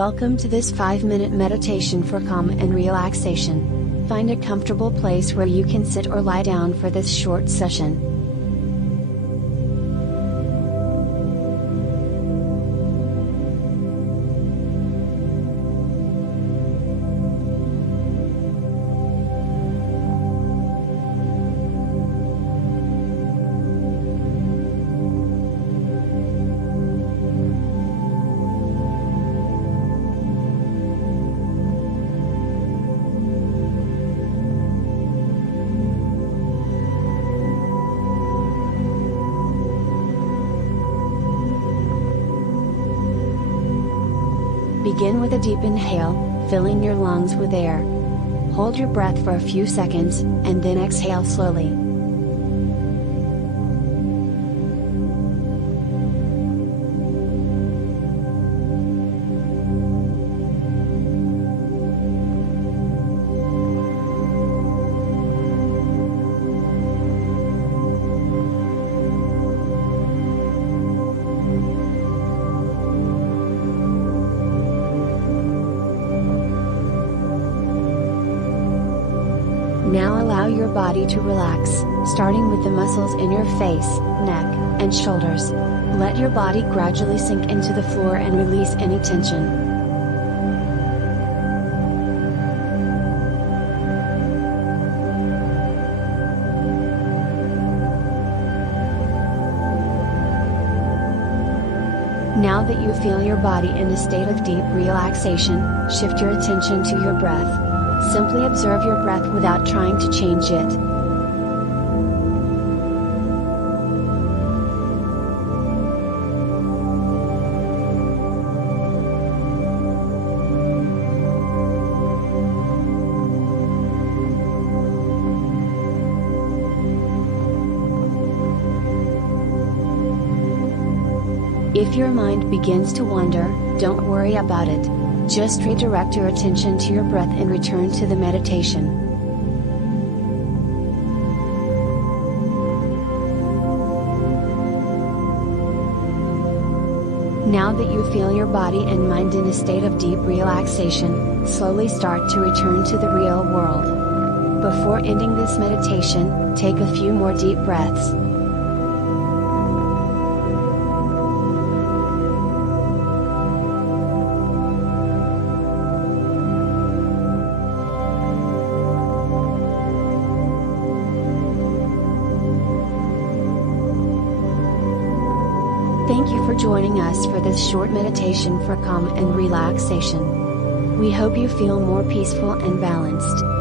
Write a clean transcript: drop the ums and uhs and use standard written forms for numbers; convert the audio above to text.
Welcome to this 5-minute meditation for calm and relaxation. Find a comfortable place where you can sit or lie down for this short session. Begin with a deep inhale, filling your lungs with air. Hold your breath for a few seconds, and then exhale slowly. Now allow your body to relax, starting with the muscles in your face, neck, and shoulders. Let your body gradually sink into the floor and release any tension. Now that you feel your body in a state of deep relaxation, shift your attention to your breath. Simply observe your breath without trying to change it. If your mind begins to wander, don't worry about it. Just redirect your attention to your breath and return to the meditation. Now that you feel your body and mind in a state of deep relaxation, slowly start to return to the real world. Before ending this meditation, take a few more deep breaths. Thank you for joining us for this short meditation for calm and relaxation. We hope you feel more peaceful and balanced.